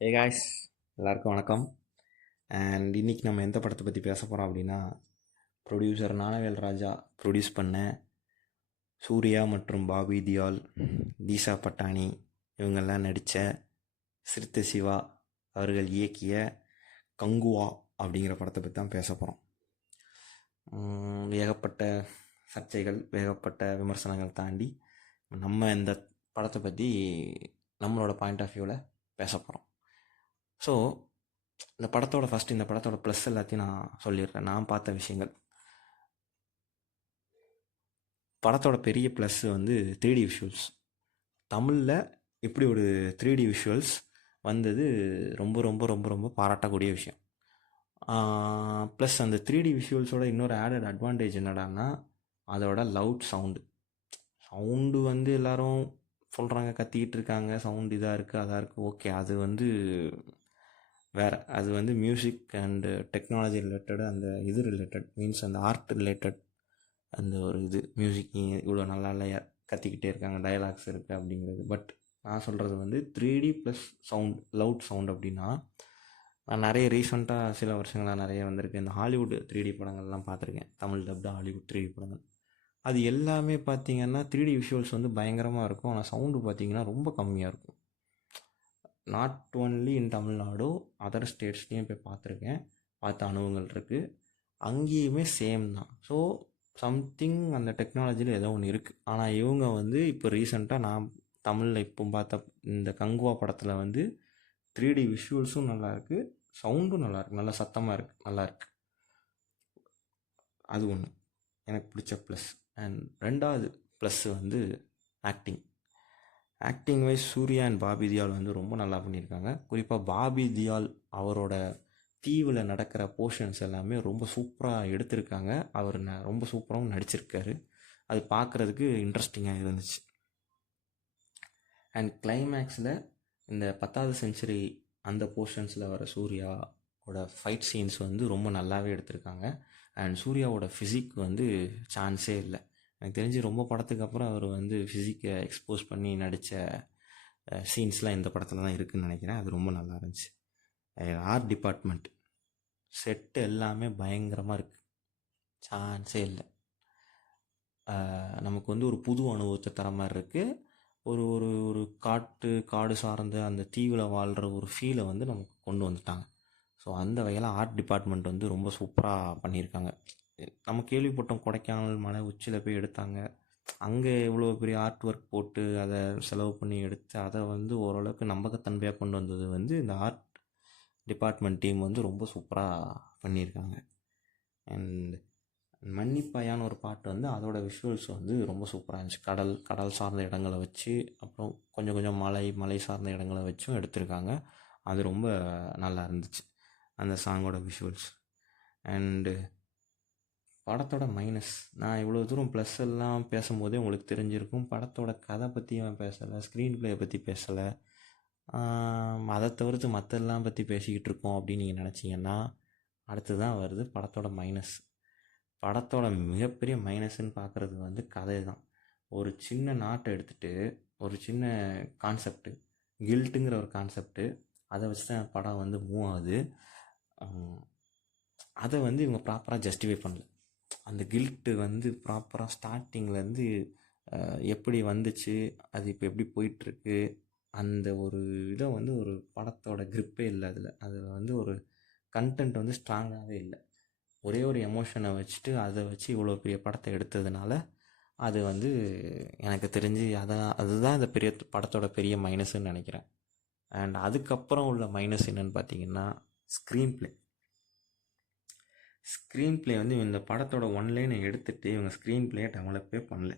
Hey guys, எல்லாருக்கும் வணக்கம். இன்றைக்கி நம்ம எந்த படத்தை பற்றி பேச போகிறோம் அப்படின்னா, ப்ரொடியூசர் ஞானவேல் ராஜா ப்ரொடியூஸ் பண்ண சூர்யா மற்றும் பாபி தியால், தீஷா பட்டானி இவங்கெல்லாம் நடித்த, சிறுத்தை சிவா அவர்கள் இயக்கிய கங்குவா அப்படிங்கிற படத்தை பற்றி தான் பேச போகிறோம். ஏகப்பட்ட சர்ச்சைகள், ஏகப்பட்ட விமர்சனங்கள் தாண்டி நம்ம இந்த படத்தை பற்றி நம்மளோட பாயிண்ட் ஆஃப் வியூவில் பேச போகிறோம். ஸோ இந்த படத்தோட ப்ளஸ் எல்லாத்தையும் நான் சொல்லிடுறேன். நான் பார்த்த விஷயங்கள். படத்தோட பெரிய ப்ளஸ் வந்து 3D விஷுவல்ஸ். தமிழில் இப்படி ஒரு 3D விஷுவல்ஸ் வந்தது ரொம்ப ரொம்ப ரொம்ப ரொம்ப பாராட்டக்கூடிய விஷயம். ப்ளஸ் அந்த 3D விஷுவல்ஸோட இன்னொரு ஆடட் அட்வான்டேஜ் என்னடான்னா, அதோட லவுட் சவுண்டு வந்து எல்லோரும் சொல்கிறாங்க, கத்திக்கிட்டு இருக்காங்க, சவுண்டு இதாக இருக்குது அதாக இருக்குது. ஓகே, அது வந்து வேறு. அது வந்து மியூசிக் அண்டு டெக்னாலஜி ரிலேட்டட், அந்த இது ரிலேட்டட், மீன்ஸ் அந்த ஆர்ட் ரிலேட்டட். அந்த ஒரு இது மியூசிக் இவ்வளோ நல்லா இல்லையா, கத்திக்கிட்டே இருக்காங்க, டயலாக்ஸ் இருக்குது அப்படிங்கிறது. பட் நான் சொல்கிறது வந்து 3D ப்ளஸ் லவுட் சவுண்ட் அப்படின்னா, நான் நிறைய ரீசெண்டாக சில வருஷங்களாக நிறைய வந்திருக்கு இந்த ஹாலிவுட் 3D படங்கள்லாம் பார்த்துருக்கேன். தமிழ் டப்டு ஹாலிவுட் 3D படங்கள். அது எல்லாமே பார்த்திங்கன்னா 3D விஷுவல்ஸ் வந்து பயங்கரமாக இருக்கும். ஆனால் சவுண்டு பார்த்திங்கன்னா ரொம்ப கம்மியாக இருக்கும். Not only in Tamil Nadu, other ஸ்டேட்ஸ்லேயும் போய் பார்த்த அனுபவங்கள் இருக்குது. அங்கேயுமே சேம் தான். ஸோ சம்திங் அந்த டெக்னாலஜியில் ஏதோ ஒன்று இருக்குது. ஆனால் இவங்க வந்து இப்போ ரீசெண்டாக நான் தமிழில் இப்போ பார்த்த இந்த கங்குவா படத்தில் வந்து 3D விஷுவல்ஸும் நல்லாயிருக்கு, சவுண்டும் நல்லாயிருக்கு, நல்லா சத்தமாக இருக்குது, நல்லாயிருக்கு. அது ஒன்று எனக்கு பிடிச்ச ப்ளஸ். அண்ட் ரெண்டாவது ப்ளஸ் வந்து acting wise Suriya and Bobby Deol வந்து ரொம்ப நல்லா பண்ணியிருக்காங்க. குறிப்பாக பாபி தியால் அவரோட தீவில் நடக்கிற போர்ஷன்ஸ் எல்லாமே ரொம்ப சூப்பராக எடுத்திருக்காங்க. அவர் ரொம்ப சூப்பராகவும் நடிச்சிருக்காரு. அது பார்க்குறதுக்கு இன்ட்ரெஸ்டிங்காக இருந்துச்சு. அண்ட் கிளைமேக்ஸில் இந்த 10வது செஞ்சுரி அந்த போர்ஷன்ஸில் வர சூர்யாவோட ஃபைட் சீன்ஸ் வந்து ரொம்ப நல்லாவே எடுத்திருக்காங்க. அண்ட் சூர்யாவோட ஃபிசிக் வந்து சான்ஸே இல்லை. எனக்கு தெரிஞ்சு ரொம்ப படத்துக்கு அப்புறம் அவர் வந்து ஃபிசிக்கை எக்ஸ்போஸ் பண்ணி நடித்த சீன்ஸ்லாம் இந்த படத்தில் தான் இருக்குதுன்னு நினைக்கிறேன். அது ரொம்ப நல்லா இருந்துச்சு. ஆர்ட் டிபார்ட்மெண்ட் செட்டு எல்லாமே பயங்கரமாக இருக்குது, சான்ஸே இல்லை. நமக்கு வந்து ஒரு புது அனுபவத்தை தர மாதிரி இருக்குது. ஒரு ஒரு ஒரு காடு சார்ந்த அந்த தீவில் வாழ்கிற ஒரு ஃபீலை வந்து நமக்கு கொண்டு வந்துட்டாங்க. ஸோ அந்த வகையில் ஆர்ட் டிபார்ட்மெண்ட் வந்து ரொம்ப சூப்பராக பண்ணியிருக்காங்க. நம்ம கேள்விப்பட்டோம் கொடைக்கானல் மலை உச்சியில் போய் எடுத்தாங்க, அங்கே இவ்வளோ பெரிய ஆர்ட் ஒர்க் போட்டு அதை செலவு பண்ணி எடுத்து அதை வந்து ஓரளவுக்கு நம்பகத்தன்மையாக கொண்டு வந்தது வந்து இந்த ஆர்ட் டிபார்ட்மெண்ட் டீம் வந்து ரொம்ப சூப்பராக பண்ணியிருக்காங்க. அண்ட் மன்னிப்பாயான்னு ஒரு பாட்டு வந்து அதோட விஷுவல்ஸ் வந்து ரொம்ப சூப்பராக இருந்துச்சு. கடல் சார்ந்த இடங்களை வச்சு, அப்புறம் கொஞ்சம் கொஞ்சம் மலை சார்ந்த இடங்களை வச்சும் எடுத்திருக்காங்க. அது ரொம்ப நல்லா இருந்துச்சு அந்த சாங்கோட விஷுவல்ஸ். அண்டு படத்தோட மைனஸ், நான் இவ்வளோ தூரம் ப்ளஸ் எல்லாம் பேசும்போதே உங்களுக்கு தெரிஞ்சிருக்கும். படத்தோட கதை பற்றி அவன் பேசலை, ஸ்க்ரீன் ப்ளே பற்றி பேசலை, அதை தவிர்த்து மற்றெல்லாம் பற்றி பேசிக்கிட்டு இருக்கோம் அப்படின்னு நீங்கள் நினச்சிங்கன்னா, அடுத்து தான் வருது படத்தோட மைனஸ். படத்தோட மிகப்பெரிய மைனஸ்ன்னு பார்க்குறது வந்து கதை தான். ஒரு சின்ன நாட்டை எடுத்துகிட்டு, ஒரு சின்ன கான்செப்டு, கில்ட்டுங்கிற ஒரு கான்செப்டு, அதை வச்சு தான் படம் வந்து மூவ் ஆகுது. அதை வந்து இவங்க ப்ராப்பராக ஜஸ்டிஃபை பண்ணல. அந்த கில்ட்டு வந்து ப்ராப்பராக ஸ்டார்டிங்லேருந்து எப்படி வந்துச்சு, அது இப்போ எப்படி போயிட்டுருக்கு, அந்த ஒரு இதை வந்து ஒரு படத்தோட க்ரிப்பே இல்லை அதில் வந்து ஒரு கண்டென்ட் வந்து ஸ்ட்ராங்காகவே இல்லை. ஒரே ஒரு எமோஷனை வச்சுட்டு அதை வச்சு இவ்வளோ பெரிய படத்தை எடுத்ததுனால அது வந்து எனக்கு தெரிஞ்சு அதுதான் இந்த படத்தோட பெரிய மைனஸ்ன்னு நினைக்கிறேன். அண்ட் அதுக்கப்புறம் உள்ள மைனஸ் என்னென்னு பார்த்தீங்கன்னா, ஸ்க்ரீன் ப்ளே வந்து இந்த படத்தோட ஒன்லைனை எடுத்துகிட்டு இவங்க ஸ்க்ரீன் ப்ளேயை டெவலப்பே பண்ணல.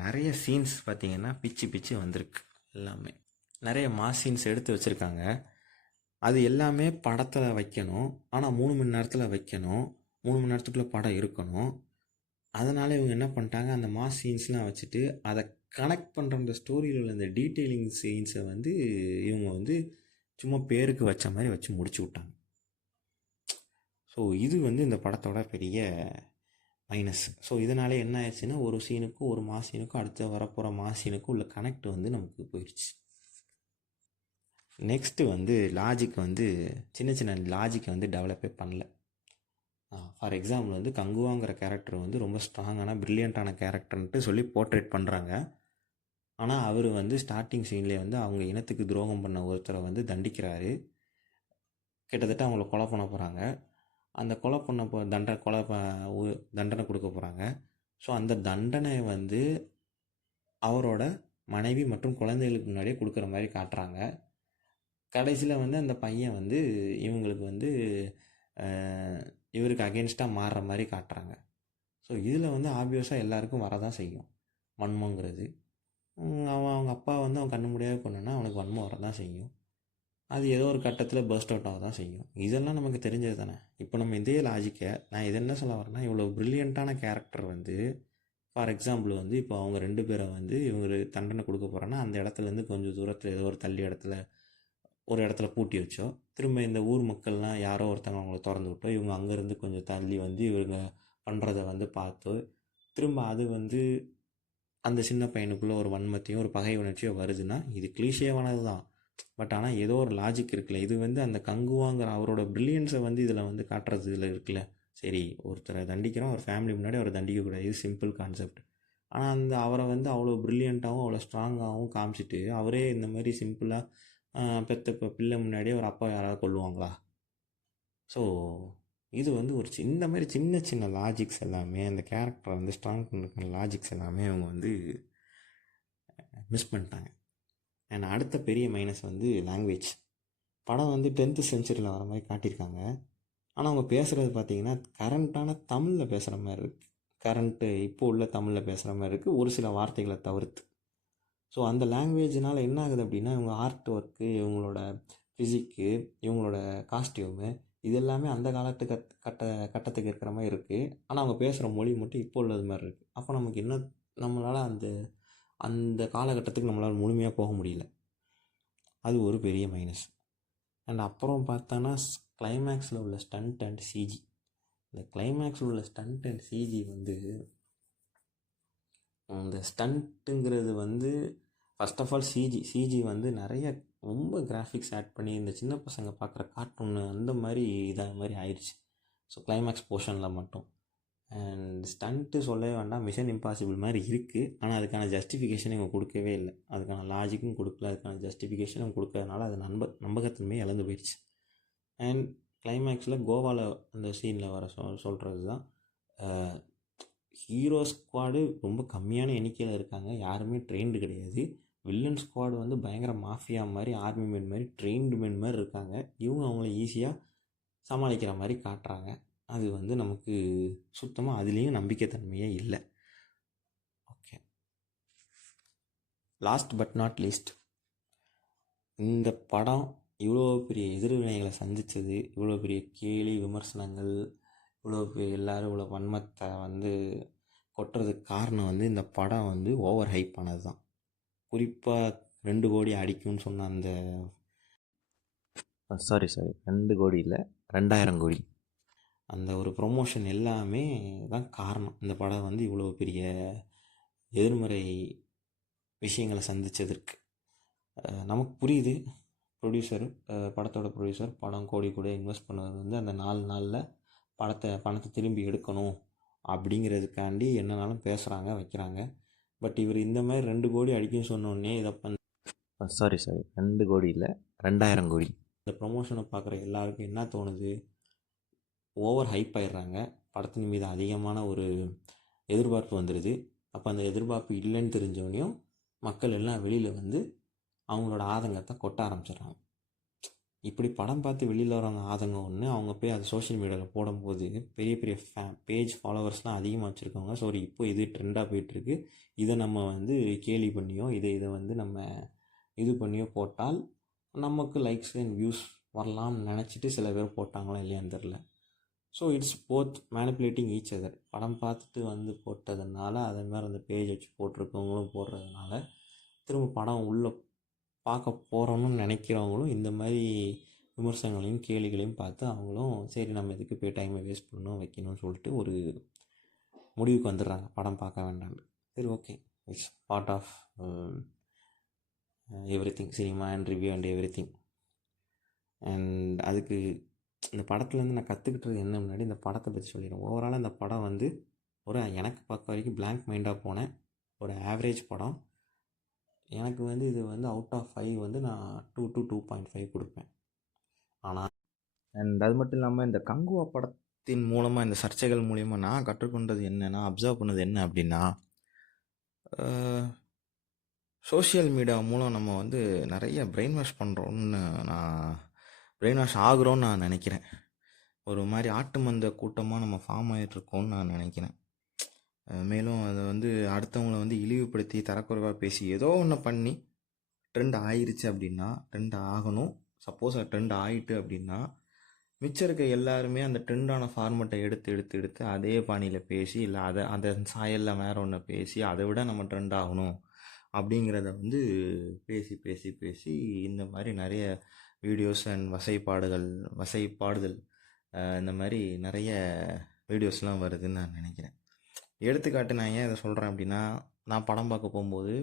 நிறைய சீன்ஸ் பார்த்திங்கன்னா பிச்சு வந்திருக்கு. எல்லாமே நிறைய மாஸ் சீன்ஸ் எடுத்து வச்சுருக்காங்க. அது எல்லாமே படத்தில் வைக்கணும், ஆனால் 3 மணி நேரத்தில் வைக்கணும், 3 மணி நேரத்துக்குள்ளே படம் இருக்கணும். அதனால் இவங்க என்ன பண்ணிட்டாங்க, அந்த மாஸ் சீன்ஸ்லாம் வச்சுட்டு அதை கனெக்ட் பண்ணுற அந்த ஸ்டோரியில் உள்ள அந்த டீட்டெயிலிங் சீன்ஸை வந்து இவங்க வந்து சும்மா பேருக்கு வச்ச மாதிரி வச்சு முடிச்சு விட்டாங்க. ஸோ இது வந்து இந்த படத்தோட பெரிய மைனஸ். ஸோ இதனாலே என்ன ஆயிடுச்சுன்னா, ஒரு சீனுக்கும் ஒரு மாஸ் சீனுக்கும் அடுத்து வரப்போகிற மாஸ் சீனுக்கும் உள்ள கனெக்ட் வந்து நமக்கு போயிடுச்சு. நெக்ஸ்ட்டு வந்து லாஜிக் வந்து சின்ன சின்ன லாஜிக்கை வந்து டெவலப்பே பண்ணல. ஃபார் எக்ஸாம்பிள் வந்து கங்குவாங்கிற கேரக்டர் வந்து ரொம்ப ஸ்ட்ராங்கான ப்ரில்லியண்ட்டான கேரக்டர்ன்ட்டு சொல்லி போர்ட்ரேட் பண்ணுறாங்க. ஆனால் அவர் வந்து ஸ்டார்டிங் சீன்லேயே வந்து அவங்க இனத்துக்கு துரோகம் பண்ண ஒருத்தரை வந்து தண்டிக்கிறாரு. கிட்டத்தட்ட அவங்கள கொலை பண்ண போகிறாங்க. அந்த கொலை பண்ண தண்டனை கொடுக்க போகிறாங்க. ஸோ அந்த தண்டனை வந்து அவரோட மனைவி மற்றும் குழந்தைகளுக்கு முன்னாடியே கொடுக்குற மாதிரி காட்டுறாங்க. கடைசியில் வந்து அந்த பையன் வந்து இவங்களுக்கு வந்து இவருக்கு அகென்ஸ்டாக மாறுற மாதிரி காட்டுறாங்க. ஸோ இதில் வந்து ஆப்வியஸாக எல்லாருக்கும் வரதான் செய்யும் வன்மங்கிறது. அவங்க அப்பா வந்து அவன் கண்ணு முடியாது கொண்டுனா அவனுக்கு வன்மம் வரதான் செய்யும். அது ஏதோ ஒரு கட்டத்தில் பர்ஸ்ட் அவுட் ஆக தான் செய்யும். இதெல்லாம் நமக்கு தெரிஞ்சது தானே. இப்போ நம்ம இதே லாஜிக்கை நான் இது என்ன சொல்ல வரேன்னா, இவ்வளோ ப்ரில்லியண்ட்டான கேரக்டர் வந்து ஃபார் எக்ஸாம்பிள் வந்து இப்போ அவங்க 2 பேரை வந்து இவங்க தண்டனை கொடுக்க போகிறோன்னா அந்த இடத்துலேருந்து கொஞ்சம் தூரத்தில் ஏதோ ஒரு தள்ளி ஒரு இடத்துல பூட்டி வச்சோ, திரும்ப இந்த ஊர் மக்கள்லாம் யாரோ ஒருத்தவங்க அவங்கள திறந்து விட்டோ, இவங்க அங்கேருந்து கொஞ்சம் தள்ளி வந்து இவங்க பண்ணுறத வந்து பார்த்து திரும்ப அது வந்து அந்த சின்ன பையனுக்குள்ளே ஒரு வன்மத்தையும் ஒரு பகை உணர்ச்சியோ வருதுன்னா இது கிளீஷேவானது தான். பட் ஆனால் ஏதோ ஒரு லாஜிக் இருக்குல்ல. இது வந்து அந்த கங்குவாங்கிற அவரோட ப்ரில்லியன்ஸை வந்து இதில் வந்து காட்டுறது இதில் இருக்குல்ல. சரி, ஒருத்தரை தண்டிக்கிறோம், ஒரு ஃபேமிலி முன்னாடி அவரை தண்டிக்கக்கூடாது, இது சிம்பிள் கான்செப்ட். ஆனால் அந்த அவரை வந்து அவ்வளோ ப்ரில்லியண்ட்டாகவும் அவ்வளோ ஸ்ட்ராங்காகவும் காமிச்சிட்டு அவரே இந்த மாதிரி சிம்பிளாக பெத்த பிள்ளை முன்னாடியே ஒரு அப்பா யாராவது கொல்லுவாங்களா? ஸோ இது வந்து இந்த மாதிரி சின்ன சின்ன லாஜிக்ஸ் எல்லாமே அந்த கேரக்டரை வந்து ஸ்ட்ராங் பண்ணிருக்கிற லாஜிக்ஸ் எல்லாமே அவங்க வந்து மிஸ் பண்ணிட்டாங்க. அண்ட் அடுத்த பெரிய மைனஸ் வந்து லாங்குவேஜ். படம் வந்து 10th செஞ்சுரியில் வர மாதிரி காட்டியிருக்காங்க. ஆனால் அவங்க பேசுகிறது பார்த்திங்கன்னா கரண்ட்டான தமிழில் பேசுகிற மாதிரி இருக்குது. இப்போ உள்ள தமிழில் பேசுகிற மாதிரி இருக்குது, ஒரு சில வார்த்தைகளை தவிர்த்து. ஸோ அந்த லாங்குவேஜினால் என்ன ஆகுது அப்படின்னா, இவங்க ஆர்ட் ஒர்க்கு, இவங்களோட ஃபிசிக்கு, இவங்களோட காஸ்டியூமு, இது எல்லாமே அந்த கட்டத்துக்கு இருக்கிற மாதிரி இருக்குது. ஆனால் அவங்க பேசுகிற மொழி மட்டும் இப்போ உள்ளது மாதிரி இருக்குது. அப்போ நமக்கு என்ன, நம்மளால் அந்த காலகட்டத்துக்கு நம்மளால் முழுமையாக போக முடியல. அது ஒரு பெரிய மைனஸ். அண்ட் அப்புறம் பார்த்தோன்னா கிளைமேக்ஸில் உள்ள ஸ்டண்ட் அண்ட் சிஜி. இந்த கிளைமேக்ஸில் உள்ள ஸ்டண்ட் அண்ட் சிஜி வந்து, இந்த ஸ்டண்ட்டுங்கிறது வந்து ஃபஸ்ட் ஆஃப் ஆல் சிஜி வந்து நிறைய ரொம்ப கிராஃபிக்ஸ் ஆட் பண்ணி இந்த சின்ன பசங்க பார்க்குற கார்ட்டூன் அந்த மாதிரி ஆயிடுச்சு. ஸோ கிளைமேக்ஸ் போர்ஷனில் மட்டும். அண்ட் ஸ்டண்ட்டு சொல்லவே வேண்டாம், மிஷன் இம்பாசிபிள் மாதிரி இருக்குது. ஆனால் அதுக்கான ஜஸ்டிஃபிகேஷன் இவங்க கொடுக்கவே இல்லை. அதுக்கான லாஜிக்கும் கொடுக்கல, அதுக்கான ஜஸ்டிஃபிகேஷனும் கொடுக்கறதுனால அது நம்பகத்தன்மையை இழந்து போயிடுச்சு. அண்ட் கிளைமேக்ஸில் கோவாவில் அந்த சீனில் வர சொல்கிறது தான், ஹீரோ ஸ்குவாடு ரொம்ப கம்மியான எண்ணிக்கையில் இருக்காங்க, யாருமே ட்ரெயின்டு கிடையாது. வில்லன் ஸ்குவாடு வந்து பயங்கர மாஃபியா மாதிரி, ஆர்மி மென் மாதிரி, ட்ரெயின்டு மென் மாதிரி இருக்காங்க. இவங்க அவங்கள ஈஸியாக சமாளிக்கிற மாதிரி காட்டுறாங்க. அது வந்து நமக்கு சுத்தமாக அதுலேயும் நம்பிக்கைத்தன்மையே இல்லை. Okay, last but not least, இந்த படம் இவ்வளோ பெரிய எதிர்வினைகளை சந்தித்தது, இவ்வளோ பெரிய கேலி விமர்சனங்கள், இவ்வளோ எல்லோரும் இவ்வளோ வன்மத்தை வந்து கொட்டுறதுக்கு காரணம் வந்து இந்த படம் வந்து ஓவர் ஹைப் ஆனது தான். குறிப்பாக 2 கோடி அடிக்கும்னு சொன்ன அந்த சாரி 2 கோடி இல்லை, 2000 கோடி, அந்த ஒரு ப்ரொமோஷன் எல்லாமே தான் காரணம் இந்த படம் வந்து இவ்வளோ பெரிய எதிர்மறை விஷயங்களை சந்தித்ததற்கு. நமக்கு புரியுது, படத்தோட ப்ரொடியூசர் படம் கோடி கூட இன்வெஸ்ட் பண்ணது வந்து அந்த 4 நாளில் பணத்தை திரும்பி எடுக்கணும் அப்படிங்கிறதுக்காண்டி என்னன்னாலும் பேசுகிறாங்க, வைக்கிறாங்க. பட் இவர் இந்த மாதிரி 2 கோடி அடிக்கும்னு சொன்னோடனே இதை சாரி 2 கோடி இல்லை, 2000 கோடி. இந்த ப்ரொமோஷனை பார்க்குற எல்லாருக்கும் என்ன தோணுது, ஓவர் ஹைப் ஆயிடுறாங்க, படத்தின் மீது அதிகமான ஒரு எதிர்பார்ப்பு வந்துடுது. அப்போ அந்த எதிர்பார்ப்பு இல்லைன்னு தெரிஞ்சவனையும் மக்கள் எல்லாம் வெளியில் வந்து அவங்களோட ஆதங்கத்தை கொட்ட ஆரம்பிச்சிடுறாங்க. இப்படி படம் பார்த்து வெளியில் வரவங்க ஆதங்கம் ஒன்று, அவங்க போய் அது சோஷியல் மீடியாவில் போடும்போது பெரிய பெரிய பேஜ் ஃபாலோவர்ஸ்லாம் அதிகமாக வச்சுருக்கவங்க, ஸோ இப்போ இது ட்ரெண்டாக போயிட்டுருக்கு, இதை நம்ம வந்து கேலி பண்ணியோ இதை வந்து நம்ம இது பண்ணியோ போட்டால் நமக்கு லைக்ஸ் அண்ட் வியூஸ் வரலாம்னு நினச்சிட்டு சில பேர் போட்டாங்களா இல்லையான்னு தெரில. So it's both manipulating each other. படம் பார்த்துட்டு வந்து போட்டதுனால அதே மாதிரி அந்த பேஜ் வச்சு போட்டிருக்கவங்களும் போடுறதுனால திரும்ப படம் உள்ளே பார்க்க போகிறோன்னு நினைக்கிறவங்களும் இந்த மாதிரி விமர்சனங்களையும் கேலிகளையும் பார்த்து அவங்களும் சரி நம்ம இதுக்கு போய் டைமை வேஸ்ட் பண்ணணும் வைக்கணும்னு சொல்லிட்டு ஒரு முடிவுக்கு வந்துடுறாங்க, படம் பார்க்க வேண்டாம்னு. சரி, okay, it's part of everything, cinema and review and everything. And அதுக்கு இந்த படத்துலேருந்து நான் கற்றுக்கிட்டது என்ன முன்னாடி இந்த படத்தை பற்றி சொல்லிடுறேன். ஓவராலாக இந்த படம் வந்து ஒரு எனக்கு பார்க்க வரைக்கும் பிளாங்க் மைண்டாக போனேன் ஒரு ஆவரேஜ் படம். எனக்கு வந்து இது வந்து அவுட் ஆஃப் 5 வந்து நான் 2 to 2.5 கொடுப்பேன். ஆனால் அண்ட் அது மட்டும் இல்லாமல் இந்த கங்குவா படத்தின் மூலமாக இந்த சர்ச்சைகள் மூலிமா நான் கற்றுக்கொண்டது என்ன, நான் அப்சர்வ் பண்ணது என்ன அப்படின்னா, சோஷியல் மீடியா மூலம் நம்ம வந்து நிறைய பிரெயின் வாஷ் பண்ணுறோன்னு பிரெயின் வாஷ் ஆகுறோன்னு நான் நினைக்கிறேன். ஒரு மாதிரி ஆட்டு மந்த கூட்டமாக நம்ம ஃபார்ம் ஆகிட்ருக்கோன்னு நான் நினைக்கிறேன். மேலும் அதை வந்து அடுத்தவங்களை வந்து இழிவுபடுத்தி தரக்குறைவாக பேசி ஏதோ ஒன்று பண்ணி ட்ரெண்ட் ஆயிடுச்சு அப்படின்னா, ட்ரெண்ட் ஆகணும். சப்போஸ் அது ட்ரெண்ட் ஆகிட்டு அப்படின்னா மிச்சம் இருக்க எல்லாருமே அந்த ட்ரெண்டான ஃபார்மெட்டை எடுத்து அதே பாணியில் பேசி, இல்லை அதை சாயலில் வேற ஒன்று பேசி அதை விட நம்ம ட்ரெண்ட் ஆகணும் அப்படிங்கிறத வந்து பேசி பேசி பேசி இந்த மாதிரி நிறைய வீடியோஸ் அண்ட் வசைப்பாடுதல் இந்த மாதிரி நிறைய வீடியோஸ்லாம் வருதுன்னு நான் நினைக்கிறேன். எடுத்துக்காட்டு நான் ஏன் இதை சொல்கிறேன் அப்படின்னா, நான் படம் பார்க்க போகும்போது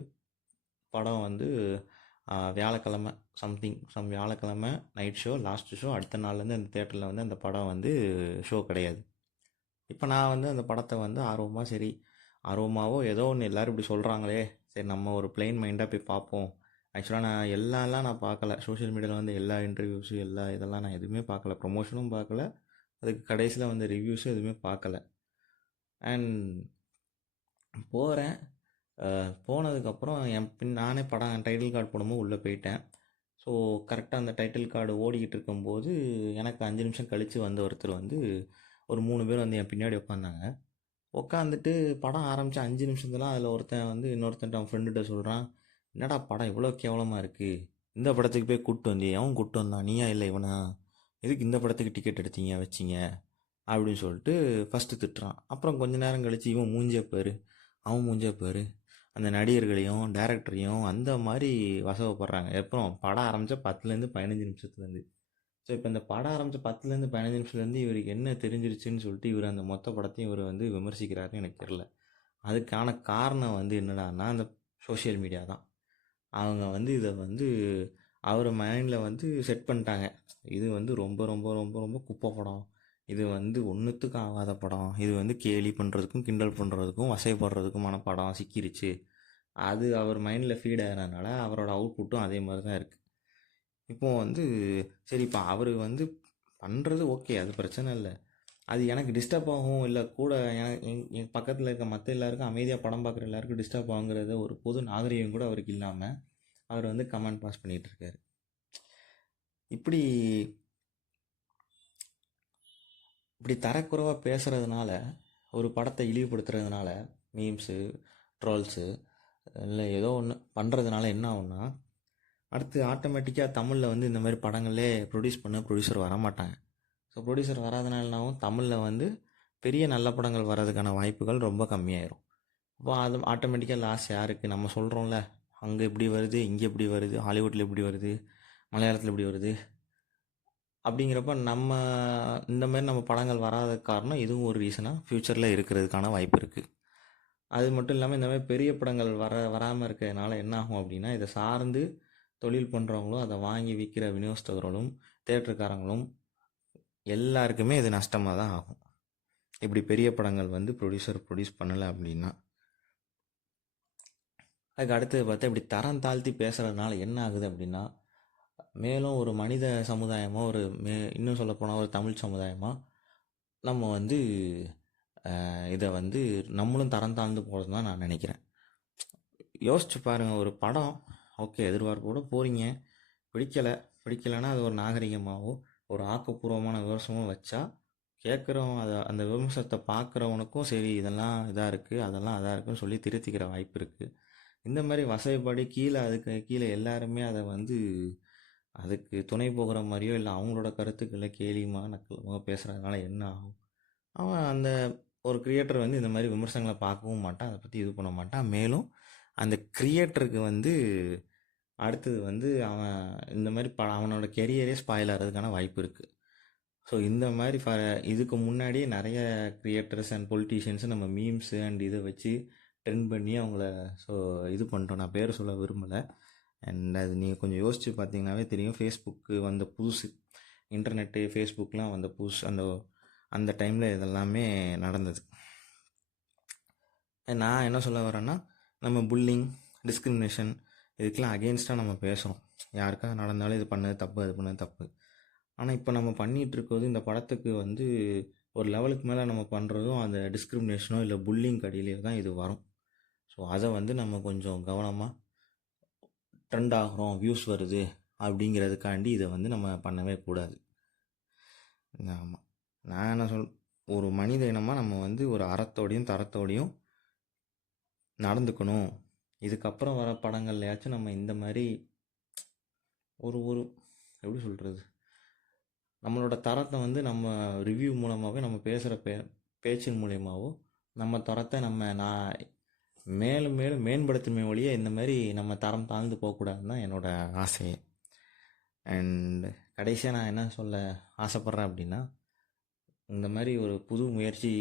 படம் வந்து வியாழக்கிழமை வியாழக்கிழமை நைட் ஷோ, லாஸ்ட் ஷோ. அடுத்த நாள்லேருந்து அந்த தேட்டரில் வந்து அந்த படம் வந்து ஷோ கிடையாது. இப்போ நான் வந்து அந்த படத்தை வந்து ஆர்வமாகவோ ஏதோ ஒன்று எல்லோரும் இப்படி சொல்கிறாங்களே, சரி நம்ம ஒரு பிளெயின் மைண்டாக போய் பார்ப்போம். ஆக்சுவலாக நான் எல்லாம் நான் பார்க்கல. சோஷியல் மீடியாவில் வந்து எல்லா இன்டர்வியூஸு இதெல்லாம் நான் எதுவுமே பார்க்கல. ப்ரொமோஷனும் பார்க்கல, அதுக்கு கடைசியில் வந்து ரிவ்யூஸும் எதுவுமே பார்க்கல. அண்ட் போகிறேன். போனதுக்கப்புறம் நானே படம் டைட்டில் கார்டு போடும்போது உள்ளே போயிட்டேன். ஸோ கரெக்டாக அந்த டைட்டில் கார்டு ஓடிக்கிட்டு இருக்கும்போது எனக்கு 5 நிமிஷம் கழித்து வந்த ஒருத்தர் வந்து ஒரு 3 பேர் வந்து என் பின்னாடி உட்காந்தாங்க. உட்காந்துட்டு படம் ஆரம்பித்த 5 நிமிஷத்துலாம் அதில் ஒருத்தன் வந்து இன்னொருத்தன் அவன் ஃப்ரெண்டுகிட்ட சொல்கிறான், என்னடா படம் இவ்வளோ கேவலமாக இருக்குது, இந்த படத்துக்கு போய் கூப்பிட்டு வந்தே, அவன் கூப்பிட்டு வந்தான், நீயா இல்லை இவனா, எதுக்கு இந்த படத்துக்கு டிக்கெட் எடுத்தீங்க வச்சிங்க அப்படின்னு சொல்லிட்டு ஃபஸ்ட்டு திட்டுறான். அப்புறம் கொஞ்ச நேரம் கழித்து இவன் மூஞ்சிய பாரு, அவன் மூஞ்சிய பாரு, அந்த நடிகர்களையும் டேரக்டரையும் அந்த மாதிரி வசப்படுறாங்க. அப்புறம் படம் ஆரம்பித்த 10லேருந்து 15 நிமிஷத்துலேருந்து. ஸோ இப்போ இந்த படம் ஆரம்பித்த 10லேருந்து 15 நிமிஷத்துலேருந்து இவருக்கு என்ன தெரிஞ்சிருச்சுன்னு சொல்லிட்டு இவர் அந்த மொத்த படத்தையும் இவர் வந்து விமர்சிக்கிறாருன்னு எனக்கு தெரில. அதுக்கான காரணம் வந்து என்னடான்னா அந்த சோஷியல் மீடியா தான். அவங்க வந்து இதை வந்து அவர் மைண்டில் வந்து செட் பண்ணிட்டாங்க. இது வந்து ரொம்ப ரொம்ப ரொம்ப ரொம்ப குப்பை படம், இது வந்து ஒன்றுத்துக்கும் ஆகாத படம், இது வந்து கேலி பண்ணுறதுக்கும் கிண்டல் பண்ணுறதுக்கும் வசைப்படுறதுக்குமான படம் சிக்கிருச்சு. அது அவர் மைண்டில் ஃபீட் ஆகிறதுனால அவரோட அவுட்புட்டும் அதே மாதிரி தான் இருக்குது. இப்போது வந்து சரி, இப்போ அவர் வந்து பண்ணுறது ஓகே, அது பிரச்சனை இல்லை. அது எனக்கு டிஸ்டர்ப் ஆகும், இல்லை கூட என் பக்கத்தில் இருக்க மற்ற எல்லாருக்கும் அமைதியாக படம் பார்க்குற எல்லாருக்கும் டிஸ்டர்ப் ஆகுங்கிறத ஒரு பொது நாகரிகம் கூட அவருக்கு இல்லாமல் அவர் வந்து கமெண்ட் பாஸ் பண்ணிகிட்டு இருக்காரு. இப்படி தரக்குறைவாக பேசுகிறதுனால, ஒரு படத்தை இழிவுபடுத்துறதுனால, மீம்ஸு, ட்ரோல்ஸு இல்லை ஏதோ ஒன்று பண்ணுறதுனால என்ன ஆகும்னா, அடுத்து ஆட்டோமேட்டிக்காக தமிழில் வந்து இந்த மாதிரி படங்களே ப்ரொடியூசர் வரமாட்டாங்க. ஸோ ப்ரொடியூசர் வராதனாலும் தமிழில் வந்து பெரிய நல்ல படங்கள் வர்றதுக்கான வாய்ப்புகள் ரொம்ப கம்மியாயிரும். அப்போ அது ஆட்டோமேட்டிக்காக லாஸ் யாருக்கு? நம்ம சொல்கிறோம்ல, அங்கே இப்படி வருது, இங்கே இப்படி வருது, ஹாலிவுட்டில் இப்படி வருது, மலையாளத்தில் இப்படி வருது அப்படிங்கிறப்ப நம்ம இந்த மாதிரி நம்ம படங்கள் வராத காரணம் இதுவும் ஒரு ரீசனாக ஃப்யூச்சரில் இருக்கிறதுக்கான வாய்ப்பு இருக்குது. அது மட்டும் இல்லாமல் இந்த மாதிரி பெரிய படங்கள் வராமல் இருக்கிறதுனால என்ன ஆகும் அப்படின்னா, இதை சார்ந்து தொழில் பண்ணுறவங்களும் அதை வாங்கி விற்கிற விநியோகஸ்தர்களும் தேட்டருக்காரங்களும் எல்லாருக்குமே இது நஷ்டமாக தான் ஆகும். இப்படி பெரிய படங்கள் வந்து ப்ரொடியூஸ் பண்ணலை அப்படின்னா. அதுக்கு அடுத்தது பார்த்தா இப்படி தரம் தாழ்த்தி பேசுகிறதுனால என்ன ஆகுது அப்படின்னா, மேலும் ஒரு மனித சமுதாயமாக இன்னும் சொல்லப்போனால் ஒரு தமிழ் சமுதாயமாக நம்ம வந்து இதை வந்து நம்மளும் தரம் தாழ்ந்து போகிறது தான் நான் நினைக்கிறேன். யோசிச்சு பாருங்கள், ஒரு படம் ஓகே எதிர்பார்ப்போடு போகிறீங்க, பிடிக்கலைன்னா அது ஒரு நாகரிகமாகவும் ஒரு ஆக்கப்பூர்வமான விமர்சனமும் வச்சா கேட்குறவன் அந்த விமர்சனத்தை பார்க்குறவனுக்கும் சரி இதெல்லாம் இதாக இருக்குது, அதெல்லாம் அதாக இருக்குன்னு சொல்லி திருத்திக்கிற வாய்ப்பு இருக்குது. இந்த மாதிரி வசைப்படி அதுக்கு கீழே எல்லாருமே அதை வந்து அதுக்கு துணை போகிற மாதிரியோ இல்லை அவங்களோட கருத்துக்களை கேலியுமா நக்கலுமா பேசுகிறதுனால என்ன ஆகும்? அவன் அந்த ஒரு கிரியேட்டர் வந்து இந்த மாதிரி விமர்சனங்களை பார்க்கவும் மாட்டான், அதை பற்றி இது பண்ண மாட்டான். மேலும் அந்த கிரியேட்டருக்கு வந்து அடுத்தது வந்து அவன் இந்த மாதிரி அவனோட கெரியரே ஸ்பாயில் ஆகிறதுக்கான வாய்ப்பு இருக்குது. ஸோ இந்த மாதிரி இதுக்கு முன்னாடியே நிறைய கிரியேட்டர்ஸ் அண்ட் பொலிட்டீஷியன்ஸு நம்ம மீம்ஸு அண்ட் இதை வச்சு ட்ரெண்ட் பண்ணி அவங்கள இது பண்ணிட்டோம். நான் பேர் சொல்ல விரும்பலை. அண்ட் அது நீங்கள் கொஞ்சம் யோசித்து பார்த்தீங்கன்னாவே தெரியும். ஃபேஸ்புக்கு வந்த புதுசு, இன்டர்நெட்டு ஃபேஸ்புக்லாம் வந்த புதுசு, அந்த அந்த டைமில் இதெல்லாமே நடந்தது. நான் என்ன சொல்ல வரேன்னா, நம்ம புல்லிங், டிஸ்கிரிமினேஷன் இதுக்கெலாம் அகெயின்ஸ்டாக நம்ம பேசுகிறோம். யாருக்காக நடந்தாலும் இது பண்ணது தப்பு, அது பண்ணது தப்பு. ஆனால் இப்போ நம்ம பண்ணிகிட்ருக்கிறது இந்த படத்துக்கு வந்து ஒரு லெவலுக்கு மேலே நம்ம பண்ணுறதும் அந்த டிஸ்கிரிமினேஷனோ இல்லை புல்லிங் அடியிலே தான் இது வரும். ஸோ அதை வந்து நம்ம கொஞ்சம் கவனமாக, ட்ரெண்ட் ஆகிறோம், வியூஸ் வருது அப்படிங்கிறதுக்காண்டி இதை வந்து நம்ம பண்ணவே கூடாது. ஆமாம், நான் என்ன ஒரு மனித இனமாக நம்ம வந்து ஒரு அறத்தோடையும் தரத்தோடையும் நடந்துக்கணும். இதுக்கப்புறம் வர படங்கள்லையாச்சும் நம்ம இந்த மாதிரி ஒரு ஒரு எப்படி சொல்கிறது, நம்மளோட தரத்தை வந்து நம்ம ரிவ்யூ மூலமாகவே, நம்ம பேசுகிற பேச்சின் மூலியமாகவோ நம்ம தரத்தை நான் மேலும் மேலும் மேம்படுத்துமே ஒழிய இந்த மாதிரி நம்ம தரம் தாழ்ந்து போகக்கூடாதுன்னு தான் என்னோடய ஆசையே. அண்ட் கடைசியாக நான் என்ன சொல்ல ஆசைப்பட்றேன் அப்படின்னா, இந்த மாதிரி ஒரு புது முயற்சி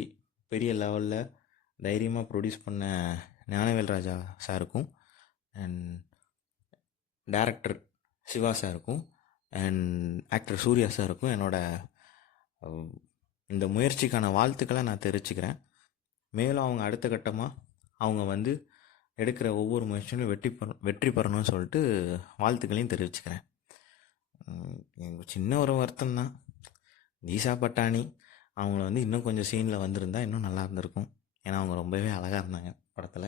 பெரிய லெவலில் தைரியமாக ப்ரொடியூஸ் பண்ண ஞானவேல் ராஜா சாருக்கும் அண்ட் டைரக்டர் சிவா சாருக்கும் அண்ட் ஆக்டர் சூர்யா சாருக்கும் இந்த முயற்சிக்கான வாழ்த்துக்களை நான் தெரிவிச்சுக்கிறேன். மேலும் அவங்க அடுத்த கட்டமாக அவங்க வந்து எடுக்கிற ஒவ்வொரு முயற்சியிலும் வெற்றி பெறணும்னு சொல்லிட்டு வாழ்த்துக்களையும் தெரிவிச்சுக்கிறேன். எனக்கு சின்ன ஒரு வருத்தம் தான், தீசா பட்டானி அவங்கள வந்து இன்னும் கொஞ்சம் சீனில் வந்திருந்தால் இன்னும் நல்லா இருந்திருக்கும். ஏன்னா அவங்க ரொம்பவே அழகாக இருந்தாங்க படத்தில்.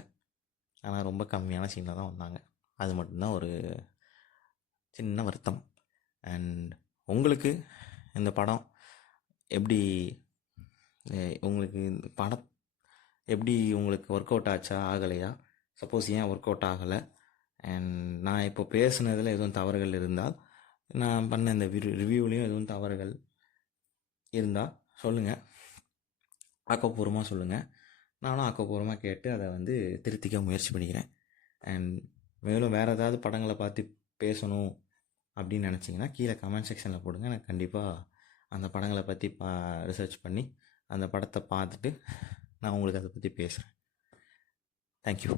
ஆனால் ரொம்ப கம்மியான சீனில் தான் வந்தாங்க. அது மட்டும்தான் ஒரு சின்ன வருத்தம். அண்ட் உங்களுக்கு இந்த படம் எப்படி, உங்களுக்கு இந்த படம் எப்படி உங்களுக்கு ஒர்க் அவுட் ஆச்சா ஆகலையா? சப்போஸ் ஏன் ஒர்க் அவுட் ஆகலை, அண்ட் நான் இப்போ பேசுனதில் எதுவும் தவறுகள் இருந்தால், நான் பண்ண இந்த ரிவ்யூவிலையும் எதுவும் தவறுகள் இருந்தால் சொல்லுங்கள், ஆக்கப்பூர்வமாக சொல்லுங்கள். நானும் ஆக்கப்பூர்வமாக கேட்டு அதை வந்து திருத்திக்க முயற்சி பண்ணிக்கிறேன். அண்ட் மேலும் வேறு ஏதாவது படங்களை பார்த்து பேசணும் அப்படின்னு நினச்சிங்கன்னா கீழே கமெண்ட் செக்ஷனில் போடுங்க. நான் கண்டிப்பாக அந்த படங்களை பற்றி ரிசர்ச் பண்ணி அந்த படத்தை பார்த்துட்டு நான் உங்களுக்கு அதை பற்றி பேசுகிறேன். தேங்க்யூ.